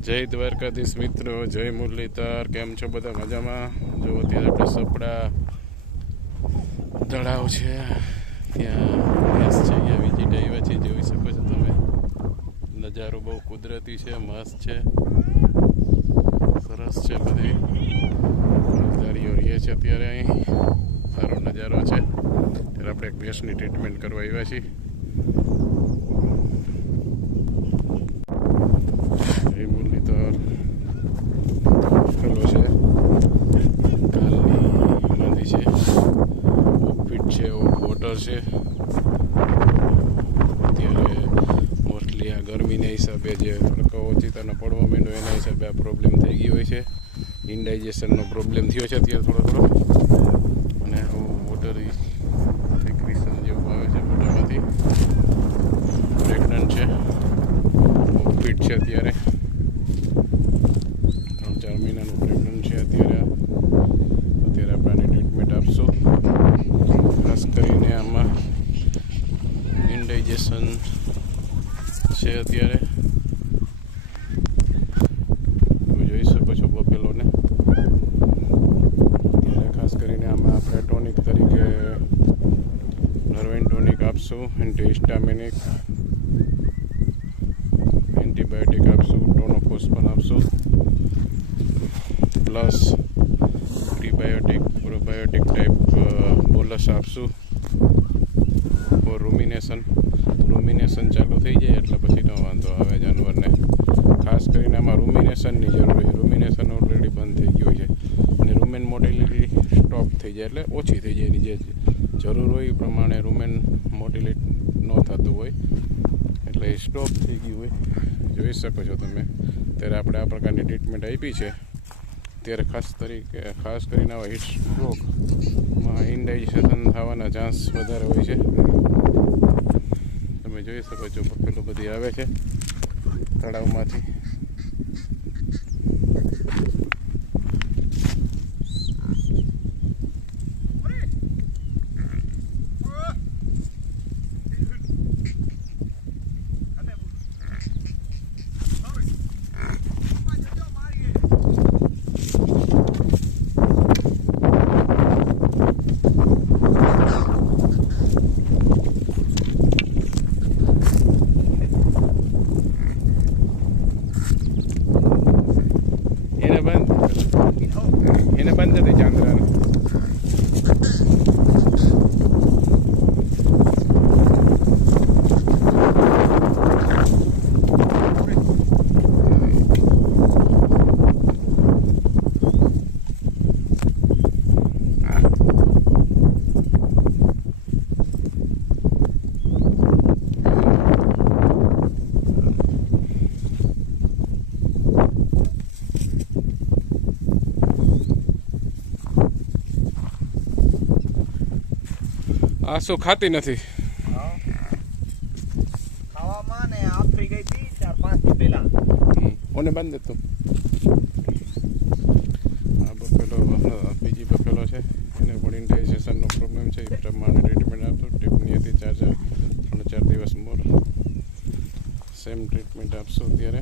જય દ્વારકાધીશ મિત્રો, જય મુરલીધર. કેમ છો બધા? મજામાં? જો અત્યારે આપણે સપડા તળાવ છે ત્યાં મેસ છે, અહીંયા વિઝિટ આવ્યા છે. જોઈ શકો છો તમે, નજારો બહુ કુદરતી છે, મસ્ત છે, સરસ છે. બધી ગાડીઓ રહે છે અત્યારે અહીં, સારો નજારો છે. ત્યારે આપણે એક ભેંસની ટ્રીટમેન્ટ કરવા આવ્યા છીએ. જય મુરલીધર. પેલો છે કાલની નદી છે, ઓફિટ છે, વોટર છે. અત્યારે મોસ્ટલી આ ગરમીના હિસાબે જે તડકો ઓચિતાનો પડવા માંડ્યો એના હિસાબે આ પ્રોબ્લેમ થઈ ગયો હોય છે. ઇન્ડાઇજેશનનો પ્રોબ્લેમ થયો છે અત્યારે થોડો અને વોટર ક્રિશન જેવું આવે છે મોટામાંથી. પ્રેગ્નન્ટ છે, ઓફિટ છે, અત્યારે 3-4 મહિનાનું પ્રેગ્નન્ટ છે. અત્યારે આપણે ટ્રીટમેન્ટ આપશું. ખાસ કરીને આમાં ઇન્ડાઇજેશન છે અત્યારે, તમે જોઈ શકો છો બફેલોને. ત્યારે ખાસ કરીને આમાં આપણે ટોનિક તરીકે નર્વેન ટોનિક આપશું, એન્ટીહિસ્ટામિનિક, એન્ટીબાયોટિક આપશું, ટોનોફોસ્ફન આપશું, plus prebiotic, probiotic type bolus આપશું ફોર રૂમિનેશન ચાલુ થઈ જાય એટલે પછી no વાંધો આવે જાનવરને. ખાસ કરીને આમાં રૂમિનેશનની જરૂર છે. રૂમિનેશન ઓલરેડી બંધ થઈ ગયું છે અને રૂમેન મોટિલિટી સ્ટોપ થઈ જાય એટલે ઓછી થઈ જાય. એની જે જરૂર હોય એ પ્રમાણે રૂમેન મોટિલિટી ન થતું હોય એટલે એ સ્ટોપ થઈ ગયું હોય. જોઈ શકો છો તમે. ત્યારે આપણે આ પ્રકારની ટ્રીટમેન્ટ આપી છે. ત્યારે ખાસ કરીને આવા હીટ સ્ટ્રોકમાં ઇન્ડાઇજેશન થવાના ચાન્સ વધારે હોય છે. તમે જોઈ શકો છો બફેલો બધી આવે છે તળાવમાંથી. એને બંધ નથી ચાંદરાને. આ શું ખાતી નથી? ખાવામાં ને આફરી ગઈ હતી 4-5 દી પહેલા. ઓને બંધ તું. આ બફેલો બીજી બફેલો છે, એને પણ ઇન્ડાઇજેશનનો પ્રોબ્લેમ છે. એ પ્રમાણે ટ્રીટમેન્ટ આપશું. ટીપની હતી 3-4 દિવસ મોર સેમ ટ્રીટમેન્ટ આપશું અત્યારે.